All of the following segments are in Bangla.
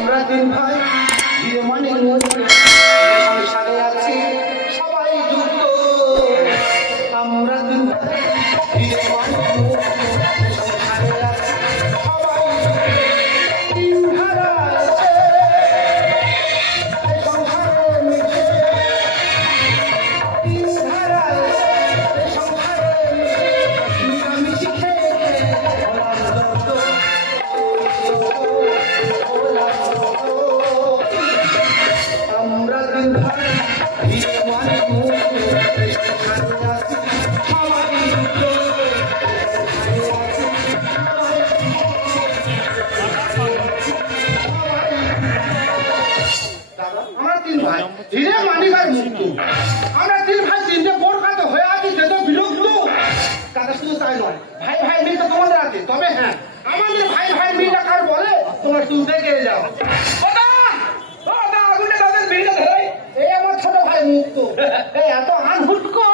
আমরা তিন ভাই মানে সংসারে আছি সবাই যুক্ত আমরা তিন ভাই সংসারে আছি সবাই ধারা আছে সংসারে মিশে ধারা আছে সংসারে মিশে খেয়ে আমরা তিন ভাই মানে ধীরে মানিবার মুক্ত আমরা তিন ভাই তিনটে বোর খাতে হয়ে আছি যেত বিরক্ত তাদের শুধু তাই নয় ভাই ভাই মিল তো তোমাদের আছে তবে হ্যাঁ আমাদের ভাই ভাই মিলটা কার বলে তোমার শুধু দেখে যাও এই আমার ছোট ভাই মুক্ত এই এত আনহুটকো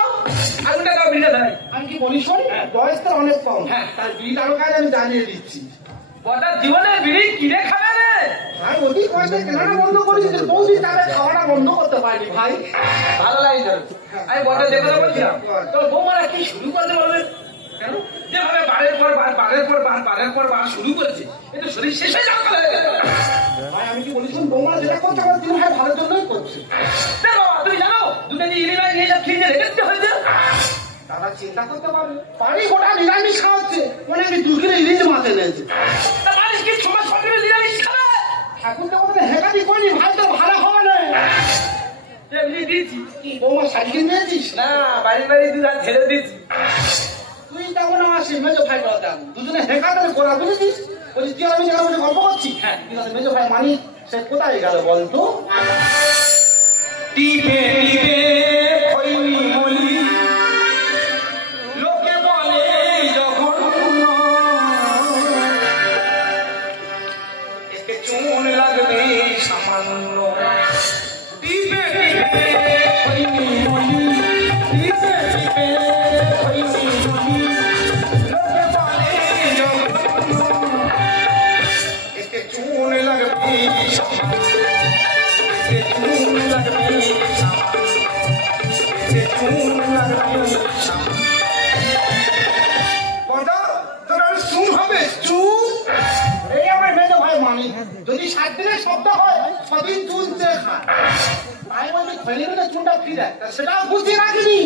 আগুনটা দাও বিড়িটা ধরে আমি কি বলি শোন বয়স তো অনেক কম হ্যাঁ তার বিড়ির আরো কাজ আমি জানিয়ে দিচ্ছি বড় জীবনে বিড়ি কিনে খাবে রে ভাই ওটি কয়েকটা কেনাটা বন্ধ করেছি বহুদিন তাহলে খাওয়াটা বন্ধ করতে পারিনি ভাই ভালো লাগে আমি বড় যে কথা বলছিলাম তোর বৌমারা কি শুরু করতে বলবে কেন যেভাবে বারের পর বার শুরু করেছে কিন্তু শরীর শেষ হয়ে যাওয়া ভাই আমি কি বলি শোন বৌমারা যেটা করছে আমার তিন ভাই ভালোর জন্যই করছে বাবা তুমি জানো দুটো যে ইলিমাই নিয়ে যা ফ্রিজে রেখে দিতে হয়েছে দাদা চিন্তা করতে পারবে পানি গোটা নিরামিষ খাওয়াচ্ছে মনে আমি 2 কিলো ইলিশ মাছ এনেছে মানুষ কি সময় সকালে নিরামিষ খাবে ঠাকুর তো বলে হেকাতি করিনি ভাই তো ভালো হবে না এমনি দিয়েছি কি বৌমা সাইকেল নিয়েছিস না বাড়ি দুধ আর ছেড়ে দিচ্ছি তুই তেমন আমার মেজো ভাই বলতাম দুজনে হেকাতে গোড়া বুঝেছিস বলছি তুই আমি জায়গা বসে গল্প করছি হ্যাঁ মেজো ভাই মানি সে কোথায় গেল বলতো টিপে টিপে খৈনি বলি লোকে বলে যখন এতে চুন লাগবে সামান্য টিপে টিপে খৈনি বলি টিপে টিপে খৈনি বলি লোকে বলে যখন এতে চুন লাগবে সামান্য যদি 7 দিনের শব্দ হয় 6 দিন চুন খায় তাই বলতে খৈনিতে চুনটা ফিরে সেটাও বুঝতে রাখিনি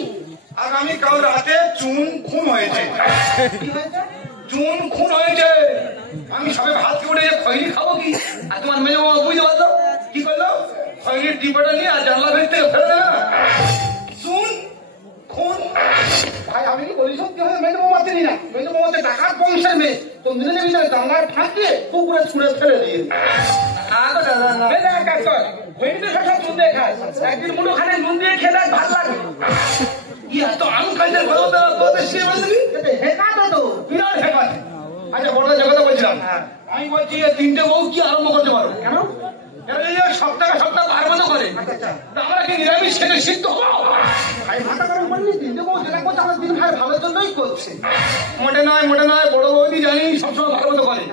আগামী কাল রাতে চুন খুন হয়েছে চুন খুন হয়েছে আমি সবে ভাত উঠে খৈনি খাবো কি আর তোমার মেয়ে বুঝতে পারলো কি করলো খৈনির ডিব্বাটা নিয়ে আর জানলা ভেতরে ফেলে না চুন খুন ভাই আমি কি বলি সত্যি হয় মেয়ে বোমাতে নি না মেয়ে বোমাতে ডাকাত বংশের মেয়ে তো দুজনে মিলে জানলায় ফাঁকে পুকুরে ছুঁড়ে ফেলে দিয়ে একদিন মুঠো খানে নুন দিয়ে খেলে ভালো লাগে ইয়া তো আম খাইতে ভালো হেকাতো তো বিরাট হেকাতে আচ্ছা বড় জগতে বলছিলাম আমি বলছি 3টে বউ কি আরম্ভ করতে পারো কেন সপ্তাহে বার বন্ধ করে আমরা কি নিরামিষ খেতে সিদ্ধ হবো ভাই মাথা গরম করলি 3টে বউ যেটা করছে আমার 3 ভাই ভালোর জন্যই করছে মোটে নয় বড় বৌদি জানি সবসময় বার বন্ধ করে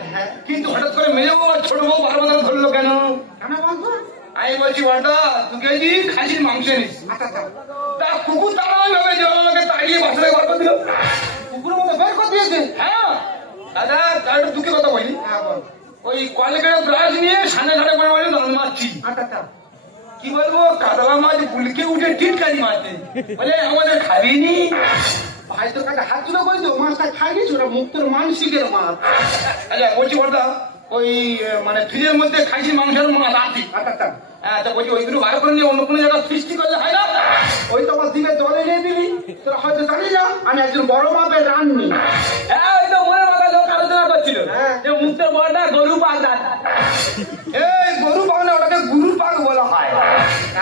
কিন্তু হঠাৎ করে মেয়ে বউ আর ছোট বউ বার বন্ধ ধরলো কেন বলতো আমি বলছি ওটা 2 কেজি খাসির মাংস নিস তা কুকুর তাড়াই হবে যে আমাকে তাড়িয়ে বাসায় গল্প দিল কুকুরের মতো বের করে দিয়েছে হ্যাঁ দাদা তার একটু দুঃখে কথা বলি ওই কলেকের ব্রাশ নিয়ে সামনে ঘাটে করে বলে দাঁত মারছি কি বলবো কাতলা মাছ বুলকে উঠে টিটকারি মারতে বলে আমাদের খাবিনি ভাই তোর কাছে হাত তুলে বলছো মাছটা খাইনি ওটা মুক্তর মানসিকের মাছ আচ্ছা বলছি ওটা ওই মানে ফ্রিজের মধ্যে খাইছি মাংসের মাছ রাখি হ্যাঁ তা বলছি ওইগুলো বার করে নিয়ে অন্য কোনো জায়গায় সৃষ্টি করলে হয় না ওই তো আমার দিকে জলে নিয়ে দিবি তোরা হয়তো জানি না আমি একজন বড় মাপের রাননি হ্যাঁ ওই তো মনে মাথা লোক আলোচনা করছিল যে মুক্তের বড়টা গরু পাক এই গরু পাক না ওটাকে গুরুর পাক বলা হয়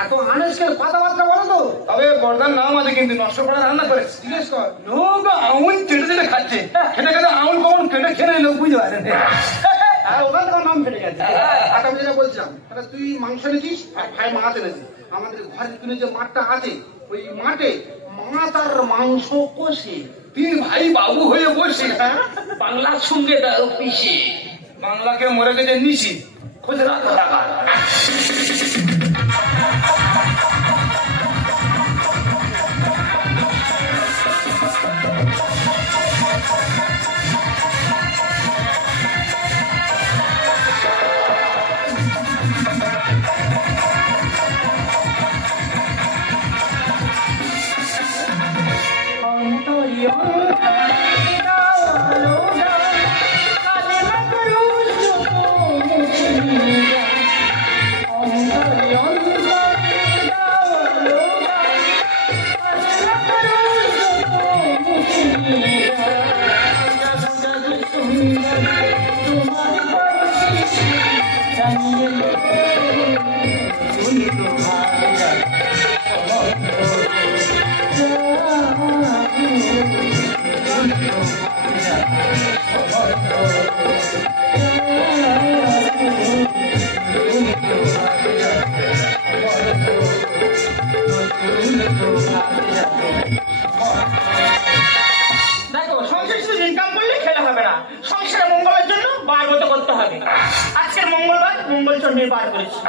এত আনুষ্কের কথাবার্তা বলো তো তবে বড়দার নাম আছে কিন্তু নষ্ট করে রান্না করে জিজ্ঞেস কর লোক আঙুল চেটে খাচ্ছে খেতে খেতে আঙুল কখন কেটে খেলে লোক বুঝতে পারে ওখান থেকে নাম ফেলে গেছে আমি যেটা বলছিলাম তাহলে তুই মাংস এনেছিস আর ভাই মাছ এনেছিস আমাদের ঘরের কিনে যে মাঠটা আছে ওই মাঠে মাছ আর মাংস কষে 3 ভাই বাবু হয়ে বসে বাংলার সঙ্গে পিসে বাংলাকে মরে গেছে নিশি খুচরা টাকা বার করেছি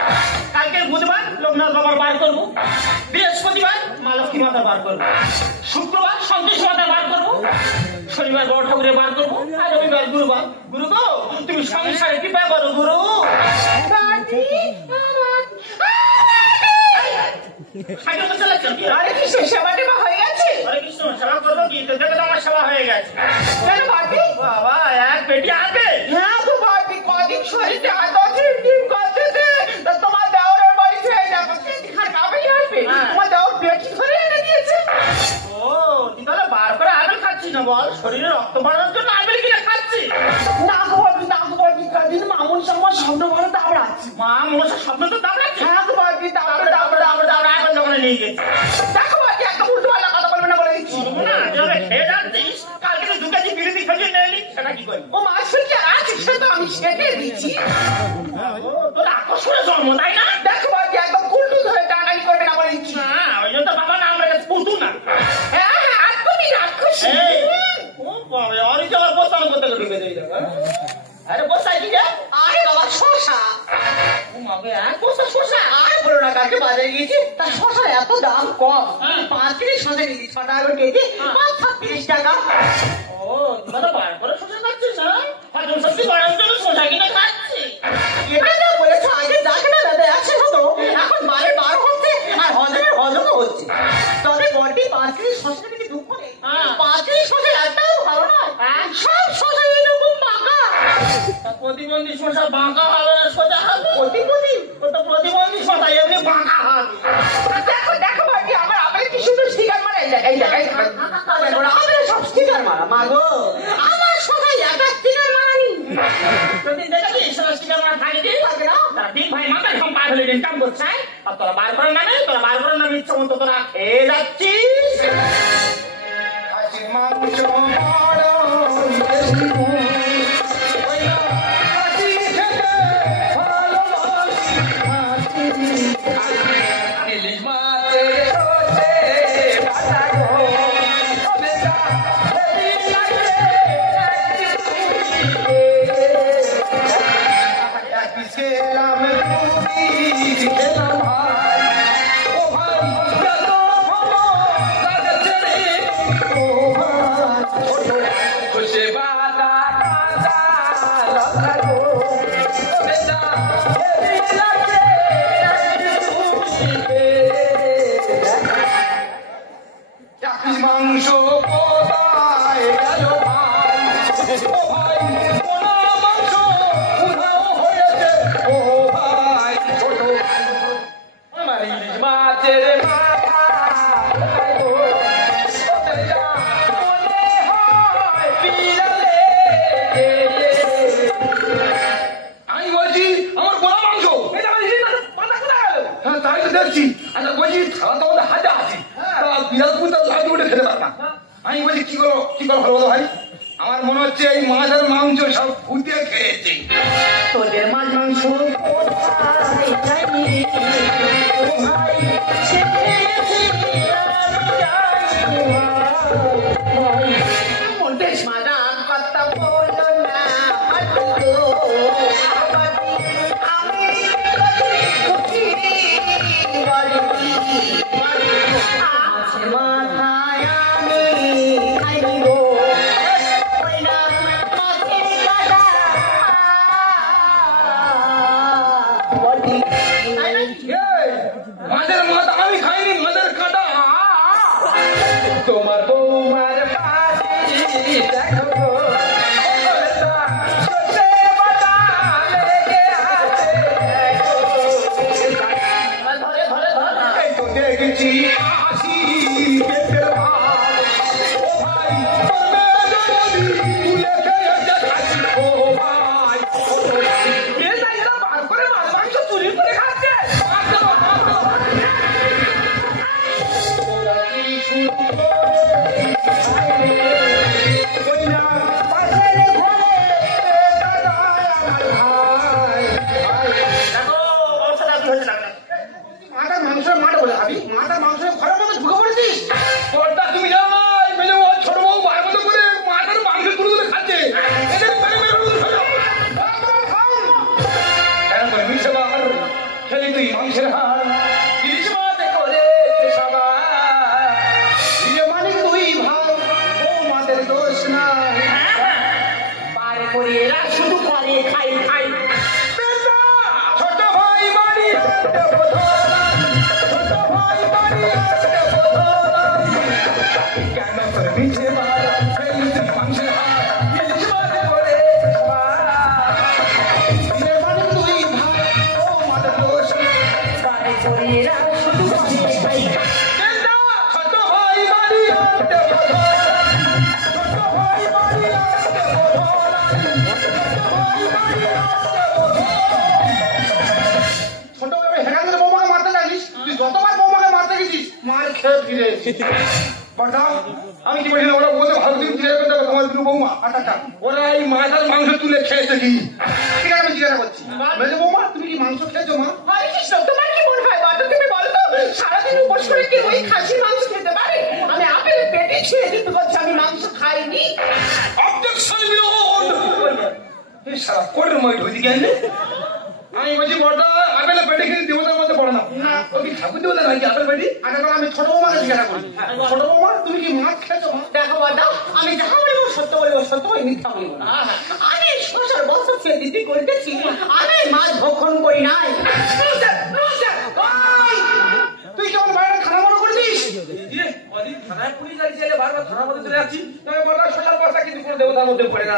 কালকে বুধবার লোকনাথ বাবার বার করবো বৃহস্পতিবার মা লক্ষ্মী মাতা বার করবো শুক্রবার সন্তোষ মাতা বার করবো শনিবার বড় ঠাকুরের বার করবো আর রবিবার গুরুবার গুরু গো তুমি সংসারে কৃপা করো গুরু হরে কৃষ্ণ সেবা টেবা হয়ে গেছে হরে কৃষ্ণ সেবা করবো কি তো দেখে তো আমার সেবা হয়ে গেছে কেন বাটি বাবা এক পেটি আগে হ্যাঁ তো বাটি কদিন শরীরে আদতে ডিম করতে দে তোমার দেওরের বাড়ি থেকে যাবো খার খাবে আসবে তোমার দেওর পেটি ধরে এনে দিয়েছে ও তাহলে বার করে আপেল খাচ্ছি না বল শরীরে রক্ত বাড়ানোর জন্য আপেল কিনে খাচ্ছি না গো বাটি কদিন মামুন আমার স্বপ্ন বড় দাবড়াচ্ছি মা মনসার স্বপ্ন তো দাবড়াচ্ছি হ্যাঁ তো বাটি দাবড়া এখন দোকানে নিয়ে গেছি দেখো বাটি একদম উল্টো পাল্টা কথা বলবে না বলে দিচ্ছি না যেভাবে খেয়ে যাচ্ছিস কালকে তো 2 কেজি বিড়ি খেয়ে নিয়ে এলি সেটা কি করবি ও মাছ ফেলছে আছে সেটা তো আমি সেটে দিচ্ছি তোর আকর্ষণে জন্ম তাই না দেখো বাটি একদম উল্টো ধরে টানাই করবে না বলে দিচ্ছি না ওই জন্য তো বাবা না আমরা পুতু না হ্যাঁ আটকনি রাক্ষসী ও বাবা আর কি আবার বসানো করতে ঢুকে যাই আরে বসাই কি রে আরে বাবা শশা ও মাগে এক বস্তা শশা আরে বলো না কালকে বাজারে গিয়েছি তার শশা এত দাম কম 5 কেজি শশা নিয়েছি 6 টাকা করে কেজি 5-30 টাকা ও তোমরা বার করে শশা খাচ্ছিস না হজম শক্তি বাড়ানোর জন্য শশা কিনে খাচ্ছি এটা যা বলেছো আগে দেখে না দাদা একশো হতো এখন বারে 12 হচ্ছে আর হজমও হচ্ছে তবে বডি 5 কেজি শশা থেকে দুঃখ নেই 5 কেজি শশা একটাও ভালো না সব শশা এরকম বাঁকা প্রতিবন্ধী শশা বাঁকা হবে না সোজা হবে প্রতিবন্ধী শশা এমনি বাঁকা হবে দেখো বাকি আমার আপেল কি সুন্দর স্টিকার মারা এই জায়গায় আপেল সব স্টিকার মারা মা গো আমার শশা একটা স্টিকার মারানি প্রতিদিন দেখি স্টিকার মারা খাই দিই থাকে না তারা দিন ভাই মাথা এখন পার হলে ইনকাম করছে আর তোরা বার করার নামে ইচ্ছা মতো তোরা খেয়ে যাচ্ছিস মাংস আমি বলছি কি করো ভালো ভাই আমার মনে হচ্ছে এই মাছ আর মাংস সব ফুটিয়ে খেয়েছি তোদের মাছ মাংস কথা বলো না আমি কি বলি ওরা বলতে ভালো দিন তোমার দুটো বৌমা আচ্ছা ওরা এই মাথার মাংস তুলে খেয়েছে কি ঠিক আছে আমি জিজ্ঞাসা করছি মেজো বৌমা তুমি কি মাংস খেয়েছো মা? হরে কৃষ্ণ, তোমার কি মনে হয় বাবা? তুমি বলো তো, সারাদিন উপোস করে কি ওই খাসির মাংস খেতে পারে? আমি আপেল পেটে ছেড়ে দিতে বলছি আমি মাংস খাইনি। অবজেকশন বিরোধ এই সারা কোটের মধ্যে ঢুকে গেলে আমি বলছি বড়দা আপেল পেটে খেয়ে দেবতার মধ্যে পড়ে না ও কি ঠাকুর দেবতা নাকি আপেল পেটে? আচ্ছা আমি ছোট বৌমাকে জিজ্ঞাসা করি ছোট বৌমা তুমি কি মাছ খেয়েছো মা? দেখো বাবা, আমি যাহা বলবো সত্য বলবো, সত্য বলে মিথ্যা বলবো না। আমি ৬০ বছর ছেড়ে দিতে করতেছি, আমি মাছ ভক্ষণ করি নাই। তুই কেমন বাইরে খানা মনে করছিস? থানায় পুলিশ আছে, বারবার থানার মধ্যে চলে যাচ্ছি। তবে বড় সোনার কথা কিন্তু কোনো দেবতার মধ্যে পড়ে না।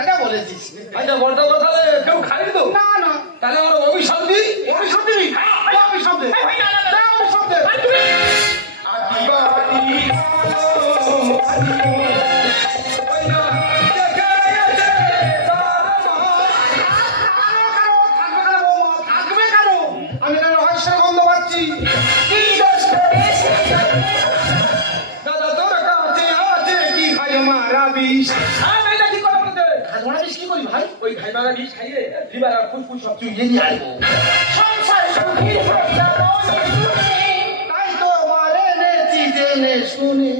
এটা বলেছিস আচ্ছা বড় কথা কেউ খাইনি তো? না না তাহলে আমার অভিশাপ দিই। অভিশাপ দিবি? অভিশাপ দে অভিশাপ দে থাকবে কেন? আমি কেন রহস্যের গন্ধ পাচ্ছি। দাদা তোর কাছে আছে কি খাই মারা বিষ? হ্যাঁ এটা ঠিক কথা বলতে। খাই মারা বিষ কি করি ভাই? ওই খাই মারা বিষ খাইয়ে লিভার আর ফুসফুস সব চুইয়ে নিয়ে আসবো। তাই তো মারে নেছি জেনে শুনে।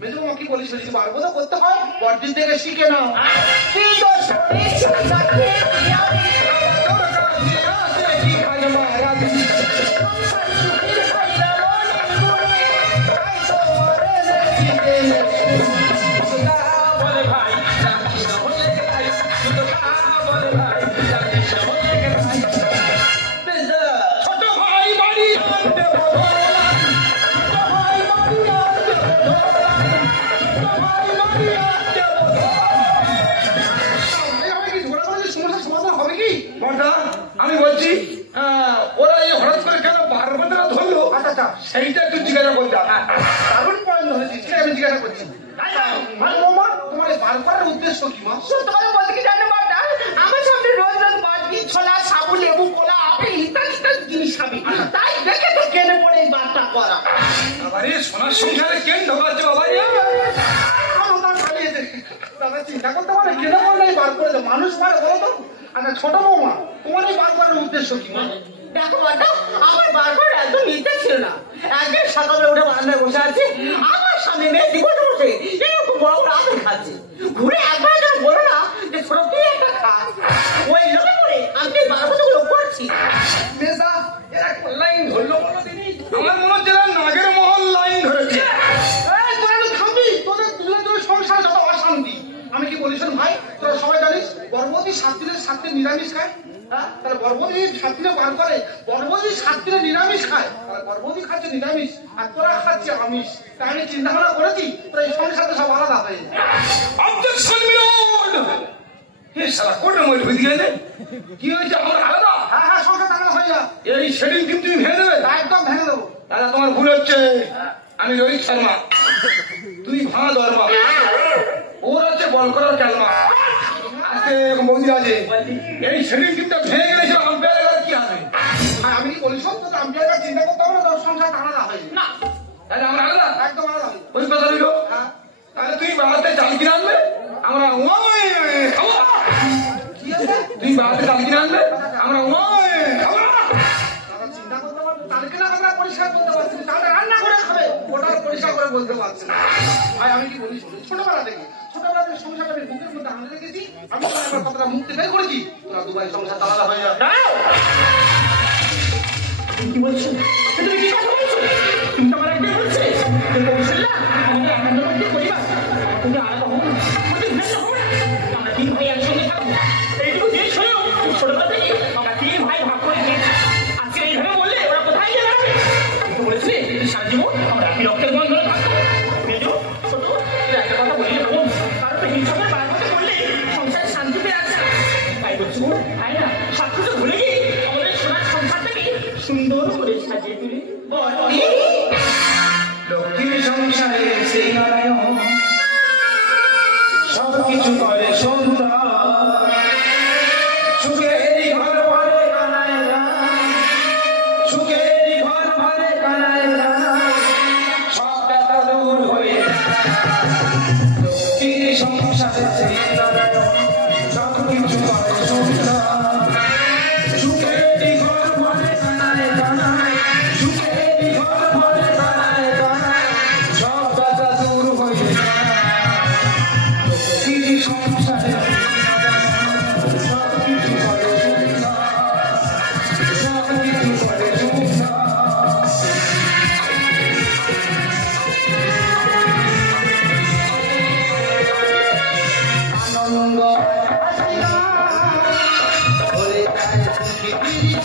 মেজো মা কি বলিস পারবো তো করতে হয়, বড়দিন থেকে শিখে নাও। ছোট ভাই বাড়ি আনতে আমি বলছি ওরা এই হঠাৎ করে কেন বারবারটা ধরলো? আচ্ছা সেইটা একটু জিজ্ঞাসা করতে দারুণ পয়েন্ট ধরেছিস, আমি জিজ্ঞাসা করছি তোমার বার করার উদ্দেশ্য কি মা? সত্য কথা বলতে কি জানো বাবা, আমার সামনে রোজ রোজ বাটি ছোলা সাবু লেবু কোলা আপেল ইত্যাদি ইত্যাদি জিনিস খাবি, তাই দেখে তো কেনে পড়ে এই বারটা করা। আরে সোনার সংসারে কেন ঢোকাচ্ছে বাবা? দাদা চিন্তা করতে পারে কেন বললে বার করে দেবো, মানুষ পারে বলো তো? আচ্ছা ছোট বৌমা তোমার এই বার করার উদ্দেশ্য কি মা? দেখো বাবা, আমার বার করার একদম ইচ্ছা ছিল না। একদিন সকালে উঠে বারান্দায় বসে আছে, আমার সামনে মেয়ে বসে বসে এরকম বড় বড় আপেল খাচ্ছে। ঘুরে একবার যখন বলো না যে ছোট তুই একটা খা, ওই লোকে পড়ে আমি বারবতগুলো করছি। মেজা এরা লাইন ধরলো বলো দিদি, আমার মনে হচ্ছে নাগের মহল লাইন ধরেছে। তোরা তো থামবি, তোদের সংসার যত অশান্তি। আমি কি বলি শোন ভাই, তোরা সবাই জানিস গর্ভবতী 7 দিনের 7 দিন নিরামিষ খায়। হ্যাঁ তাহলে বর্বদী 7 দিনে বার করে, বর্বদী 7 দিনে নিরামিষ খায়, তাহলে বর্বদী খাচ্ছে নিরামিষ আর তোরা খাচ্ছে আমিষ। তাই আমি চিন্তা ভাবনা করেছি তোরা এই সংসারে সব আলাদা হয়ে যায়। অবজেকশন মিলন হে শালা কোটা মই বুঝি গেলে কি হয়েছে আমার আলাদা? হ্যাঁ হ্যাঁ সংসার আলাদা হয়ে যা। এই শেডিং টিম তুমি ভেঙে দেবে? একদম ভেঙে দেবো। দাদা তোমার ভুল হচ্ছে, আমি রোহিত শর্মা, তুই ভাঙা দরমা, ওর হচ্ছে বল করার ক্যালমা। আজকে বৌদি আছে এই শেডিং টিমটা ভেঙে গেলে সে আম্পায়ার কি হবে? আর আমি কি বলি সত্য তো আমি চিন্তা করতে হবে না, তোর সংসার আলাদা হয়ে যায়। না তাহলে আমরা আলাদা একদম আলাদা হয়ে ওই কথা রইল। হ্যাঁ তাহলে তুই বাড়াতে চাল কিনে আনবে, আমরা খাবো। কি আছে? তুই বাড়াতে চাল কিনে আনবে, আমরা খাবো। দাদা চিন্তা করতে পারবো, তাদেরকে না আমরা পরিষ্কার করতে পারছি না, তাহলে রান্না করে খাবে ওটা পরিষ্কার করে বলতে পারছি না। ভাই আমি কি বলি ছোটবেলা থেকে সংসারটা আমি বুকের মধ্যে আনতে রেখেছি, আমি আমার কথাটা মুক্তি বের করেছি, তোরা দুবাই সংসার আলাদা হয়ে যাবে। কি বলছো? তুমি কি কথা বলছো? তুমি তো আমার একবার বলছে তুমি কৌশল্যা আমাদের আনন্দ করতে পরিবার তুমি আলাদা হবো না, আমাদের ভিন্ন হবো না, আমরা 3 ভাই একসঙ্গে থাকবো। এইটুকু জিনিস হলেও ছোটবেলা থেকে আমরা 3 ভাই ভাগ করে নিয়েছি। আজকে এইভাবে বললে ওরা কোথায় গিয়ে দাঁড়াবে? তুমি তো বলেছিলে সারাজীবন আমরা একই রক্তের বন্ধনে থাকবো। মেজো ছোট একটা কথা বলি না বোন, কারণ হিংসাকে বার করতে বললে সংসারে শান্তিতে আছে তাই বলছো তাই না? সবকিছু ভুলে গিয়ে আমাদের সোনার সংসারটাকে সুন্দর করে সাজিয়ে তুলি। লক্ষ্মীর সংসারে সেই নারায়ণ সব কিছু করে সুন্দর, সুখেরই ঘর ভরে কানায় গায়, সুখেরই ঘর ভরে কানায় গায়, সব ব্যথা দূর হয়ে লক্ষ্মীর সংসারে সেই নারায়ণ সব কিছু করে সুন্দর, সুখেরই ঘর ভরে কানায় গায়, সুখেরই ঘর ভরে কানায় গায়, সব ব্যথা দূর হয়ে লক্ষ্মীর সংসারে সব কিছু করে সুন্দর, সব কিছু করে সুন্দর। আনন্দ ভরে যায় পৃথিবীর